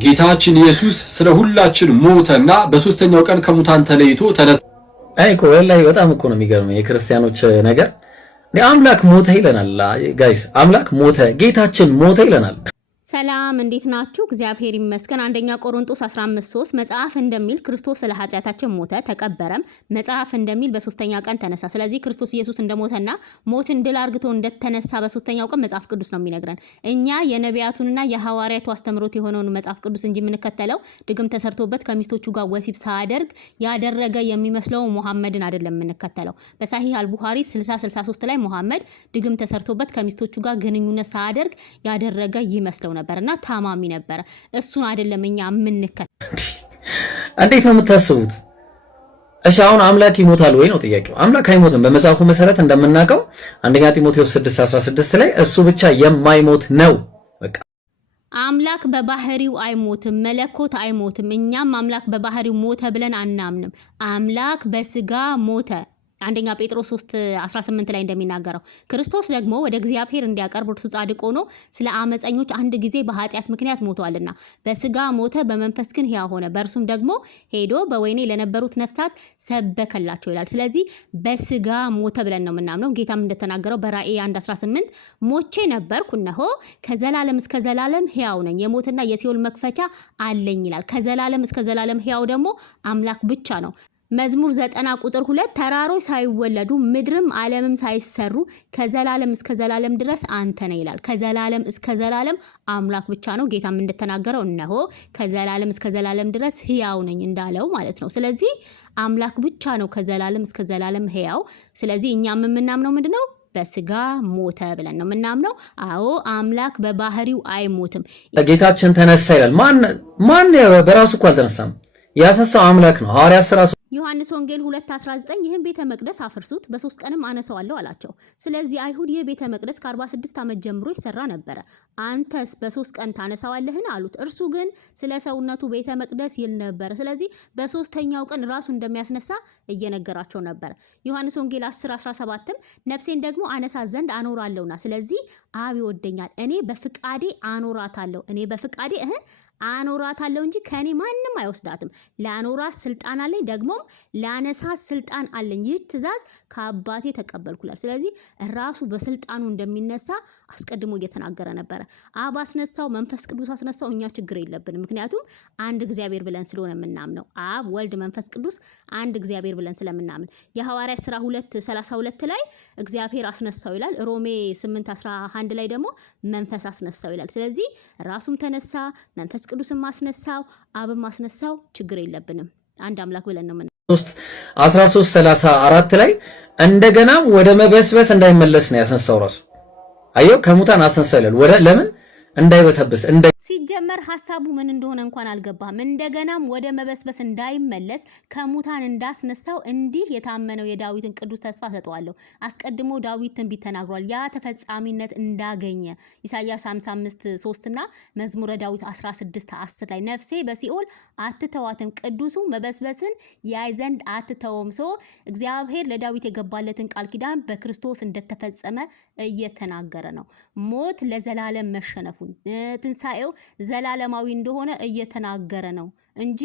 ጌታችን ኢየሱስ ስለ ሁላችን ሞተና በሶስተኛው ቀን ከሙታን ተለይቶ ተነሳ። አይኮ ወላሂ በጣም እኮ ነው የሚገርመው የክርስቲያኖች ነገር። አምላክ ሞተ ይለናል ጋይስ፣ አምላክ ሞተ፣ ጌታችን ሞተ ይለናል። ሰላም እንዴት ናችሁ? እግዚአብሔር ይመስገን። አንደኛ ቆሮንቶስ 15:3 መጽሐፍ እንደሚል ክርስቶስ ስለ ኃጢአታችን ሞተ ተቀበረም፣ መጽሐፍ እንደሚል በሶስተኛ ቀን ተነሳ። ስለዚህ ክርስቶስ ኢየሱስ እንደሞተና ሞትን ድል አርግቶ እንደተነሳ በሶስተኛው ቀን መጽሐፍ ቅዱስ ነው የሚነግረን። እኛ የነቢያቱንና የሐዋርያቱ አስተምሮት የሆነውን መጽሐፍ ቅዱስ እንጂ የምንከተለው ድግም ተሰርቶበት ከሚስቶቹ ጋር ወሲብ ሳያደርግ ያደረገ የሚመስለው ሙሐመድን አይደለም የምንከተለው። በሳሂህ አልቡኻሪ 60:63 ላይ ሙሐመድ ድግም ተሰርቶበት ከሚስቶቹ ጋር ግንኙነት ሳያደርግ ያደረገ ይመስለው ነበርና ታማሚ ነበር። እሱን አይደለም እኛ የምንከተለው። እንዴት ነው የምታስቡት? እሺ አሁን አምላክ ይሞታል ወይ ነው ጥያቄው። አምላክ አይሞትም። በመጽሐፉ መሰረት እንደምናውቀው አንደኛ ጢሞቴዎስ 6:16 ላይ እሱ ብቻ የማይሞት ነው። በቃ አምላክ በባህሪው አይሞትም፣ መለኮት አይሞትም። እኛም አምላክ በባህሪው ሞተ ብለን አናምንም። አምላክ በስጋ ሞተ። አንደኛ ጴጥሮስ 3:18 ላይ እንደሚናገረው ክርስቶስ ደግሞ ወደ እግዚአብሔር እንዲያቀርብ እርሱ ጻድቅ ሆኖ ስለ አመፀኞች አንድ ጊዜ በኃጢአት ምክንያት ሞቷልና በስጋ ሞተ፣ በመንፈስ ግን ሕያው ሆነ፣ በእርሱም ደግሞ ሄዶ በወይኔ ለነበሩት ነፍሳት ሰበከላቸው ይላል። ስለዚህ በስጋ ሞተ ብለን ነው የምናምነው። ጌታም እንደተናገረው በራእይ 1:18 ሞቼ ነበርኩ፣ እነሆ ከዘላለም እስከ ዘላለም ሕያው ነኝ፣ የሞትና የሲኦል መክፈቻ አለኝ ይላል። ከዘላለም እስከ ዘላለም ሕያው ደግሞ አምላክ ብቻ ነው። መዝሙር 90:2 ተራሮች ሳይወለዱ ምድርም ዓለምም ሳይሰሩ ከዘላለም እስከ ዘላለም ድረስ አንተ ነህ ይላል። ከዘላለም እስከ ዘላለም አምላክ ብቻ ነው። ጌታም እንደተናገረው እነሆ ከዘላለም እስከ ዘላለም ድረስ ሕያው ነኝ እንዳለው ማለት ነው። ስለዚህ አምላክ ብቻ ነው ከዘላለም እስከ ዘላለም ሕያው። ስለዚህ እኛም የምናምነው ምንድነው? በስጋ ሞተ ብለን ነው የምናምነው። አዎ አምላክ በባህሪው አይሞትም። ጌታችን ተነሳ ይላል። ማን በራሱ እኮ አልተነሳም። ያሰሳው አምላክ ነው። ሐዋርያት ሥራ ዮሐንስ ወንጌል 2:19 ይህን ቤተ መቅደስ አፍርሱት በ3 ቀንም አነሳዋለሁ አላቸው። ስለዚህ አይሁድ ይህ ቤተ መቅደስ ከ46 ዓመት ጀምሮ ይሰራ ነበረ፣ አንተስ በ3 ቀን ታነሳዋለህን አሉት። እርሱ ግን ስለ ሰውነቱ ቤተ መቅደስ ይል ነበር። ስለዚህ በሶስተኛው ቀን ራሱ እንደሚያስነሳ እየነገራቸው ነበር። ዮሐንስ ወንጌል 10:17 ነፍሴን ደግሞ አነሳት ዘንድ አኖራለሁና ስለዚህ አብ ይወደኛል፣ እኔ በፍቃዴ አኖራታለሁ፣ እኔ በፍቃዴ አኖራታለሁ እንጂ ከኔ ማንም አይወስዳትም። ለአኖራት ስልጣን አለኝ፣ ደግሞም ላነሳት ስልጣን አለኝ። ይህ ትእዛዝ ከአባቴ ተቀበልኩላል። ስለዚህ ራሱ በስልጣኑ እንደሚነሳ አስቀድሞ እየተናገረ ነበረ። አብ አስነሳው፣ መንፈስ ቅዱስ አስነሳው፣ እኛ ችግር የለብንም። ምክንያቱም አንድ እግዚአብሔር ብለን ስለሆነ የምናምነው አብ፣ ወልድ፣ መንፈስ ቅዱስ አንድ እግዚአብሔር ብለን ስለምናምን። የሐዋርያት ሥራ 2:32 ላይ እግዚአብሔር አስነሳው ይላል። ሮሜ 8:11 ላይ ደግሞ መንፈስ አስነሳው ይላል። ስለዚህ ራሱም ተነሳ፣ መንፈስ ቅዱስም ማስነሳው፣ አብም ማስነሳው፣ ችግር የለብንም። አንድ አምላክ ብለን ነው 13:34 ላይ እንደገና ወደ መበስበስ እንዳይመለስ ነው ያስነሳው። ራሱ አየው ከሙታን አስነሳው ይላል። ወደ ለምን እንዳይበሰብስ ሲጀመር ሐሳቡ ምን እንደሆነ እንኳን አልገባም። እንደገናም ወደ መበስበስ እንዳይመለስ ከሙታን እንዳስነሳው እንዲህ የታመነው የዳዊትን ቅዱስ ተስፋ ሰጠዋለሁ። አስቀድሞ ዳዊት ትንቢት ተናግሯል፣ ያ ተፈጻሚነት እንዳገኘ ኢሳይያስ 55:3 እና መዝሙረ ዳዊት 16:10 ላይ ነፍሴ በሲኦል አትተዋትም፣ ቅዱሱ መበስበስን ያይ ዘንድ አትተውም። እግዚአብሔር ለዳዊት የገባለትን ቃል ኪዳን በክርስቶስ እንደተፈጸመ እየተናገረ ነው። ሞት ለዘላለም መሸነፉን፣ ትንሳኤው ዘላለማዊ እንደሆነ እየተናገረ ነው እንጂ